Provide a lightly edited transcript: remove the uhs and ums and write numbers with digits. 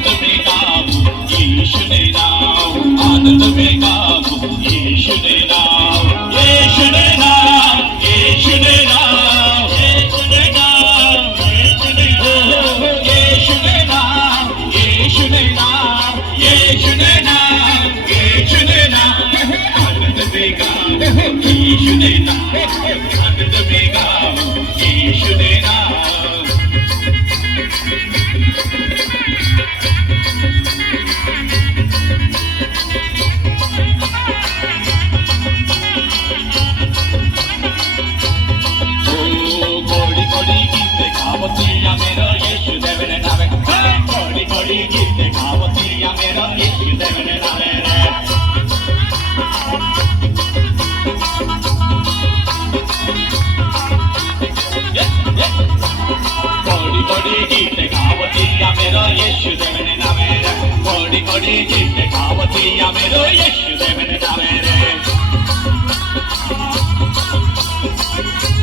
आनंद में गाओ यीशु ने नाम, आनंद में गाओ यीशु ने नाम, यीशु ने नाम, यीशु ने नाम, यीशु ने नाम, यीशु ने नाम, यीशु ने नाम, यीशु ने नाम, यीशु ने नाम, यीशु ने नाम, आनंद में गाओ यीशु ने नाम, आनंद में गाओ यीशु ने नाम. गीत गावतिया मेरो येशू देवने नावे रे, कोडी कोडी गीत गावतिया मेरो येशू देवने नावे रे.